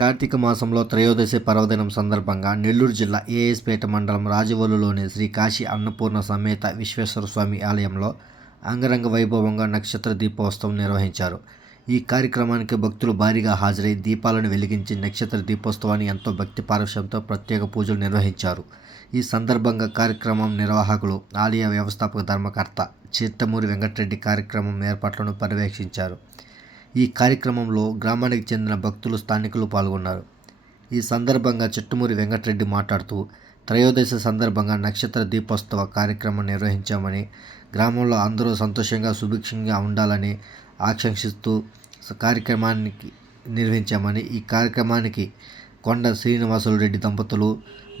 కార్తీక మాసంలో త్రయోదశి పర్వదినం సందర్భంగా నెల్లూరు జిల్లా ఏఎస్పేట మండలం రాజవల్లులోని శ్రీ కాశీ అన్నపూర్ణ సమేత విశ్వేశ్వర స్వామి ఆలయంలో అంగరంగ వైభవంగా నక్షత్ర దీపోత్సవం నిర్వహించారు. ఈ కార్యక్రమానికి భక్తులు భారీగా హాజరై దీపాలను వెలిగించి నక్షత్ర దీపోత్సవాన్ని ఎంతో భక్తి పారవశ్యంతో ప్రత్యేక పూజలు నిర్వహించారు. ఈ సందర్భంగా కార్యక్రమం నిర్వాహకులు ఆలయ వ్యవస్థాపక ధర్మకర్త చిత్తమూరి వెంకటరెడ్డి కార్యక్రమం ఏర్పాట్లను పర్యవేక్షించారు. ఈ కార్యక్రమంలో గ్రామానికి చెందిన భక్తులు స్థానికులు పాల్గొన్నారు. ఈ సందర్భంగా చిట్టుమూరి వెంకటరెడ్డి మాట్లాడుతూ త్రయోదశి సందర్భంగా నక్షత్ర దీపోత్సవ కార్యక్రమం నిర్వహించామని గ్రామంలో అందరూ సంతోషంగా సుభిక్షంగా ఉండాలని ఆకాంక్షిస్తూ కార్యక్రమానికి నిర్వహించామని ఈ కార్యక్రమానికి కొండ శ్రీనివాసులు రెడ్డి దంపతులు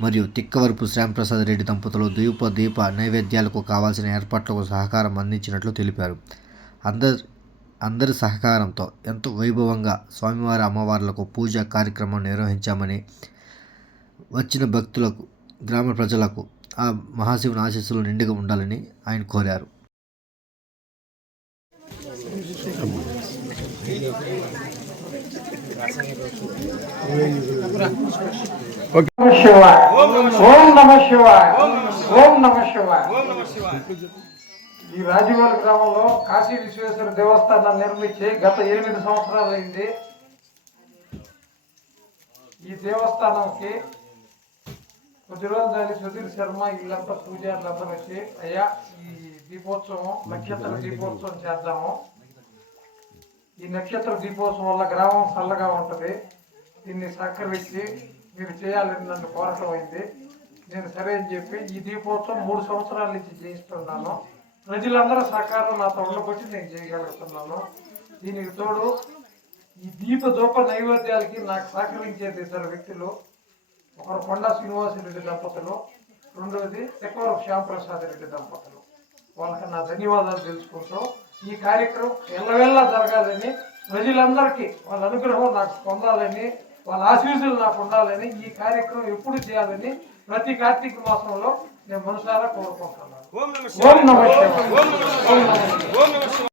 మరియు తిక్కవరపు శ్యాంప్రసాద్ రెడ్డి దంపతులు దీప దీప నైవేద్యాలకు కావాల్సిన ఏర్పాట్లకు సహకారం అందించినట్లు తెలిపారు. అందరు అందరి సహకారంతో ఎంతో వైభవంగా స్వామివారి అమ్మవార్లకు పూజా కార్యక్రమం నిర్వహించామని వచ్చిన భక్తులకు గ్రామ ప్రజలకు ఆ మహాశివుని ఆశీస్సులు నిండుగా ఉండాలని ఆయన కోరారు. నమ శివాయ. ఓం నమ శివాయ. ఓం నమ శివాయ. ఈ రాజీవాల గ్రామంలో కాశీ విశ్వేశ్వర దేవస్థానాన్ని నిర్మించి గత ఎనిమిది సంవత్సరాలైంది ఈ దేవస్థానంకి కొద్ది రోజులు సుధీర్ శర్మ వీళ్ళంతా పూజారులంతా వచ్చి అయ్యా ఈ దీపోత్సవం నక్షత్ర దీపోత్సవం చేద్దాము. ఈ నక్షత్ర దీపోత్సవం వల్ల గ్రామం చల్లగా ఉంటుంది. దీన్ని సహకరించి మీరు చేయాలని నన్ను కోరటం అయింది. నేను సరే అని చెప్పి ఈ దీపోత్సవం మూడు సంవత్సరాల నుంచి చేయిస్తున్నాను. ప్రజలందరూ సహకారం నాతో బట్టి నేను చేయగలుగుతున్నాను. దీనికి తోడు ఈ దీప దూప నైవేద్యాలకి నాకు సహకరించేది ఇద్దరు వ్యక్తులు ఒకరు కొండా శ్రీనివాసరెడ్డి దంపతులు రెండవది తెక్కవరపు శ్యాంప్రసాద్ రెడ్డి దంపతులు. వాళ్ళకి నా ధన్యవాదాలు తెలుసుకుంటూ ఈ కార్యక్రమం ఎల్లవెల్లా జరగాలని ప్రజలందరికీ వాళ్ళ అనుగ్రహం నాకు పొందాలని వాళ్ళ ఆశీస్సులు నాకు ఉండాలని ఈ కార్యక్రమం ఎప్పుడు చేయాలని ప్రతి కార్తీక మాసంలో నేను మనసారా కోరుకుంటున్నాను. ఓం నమ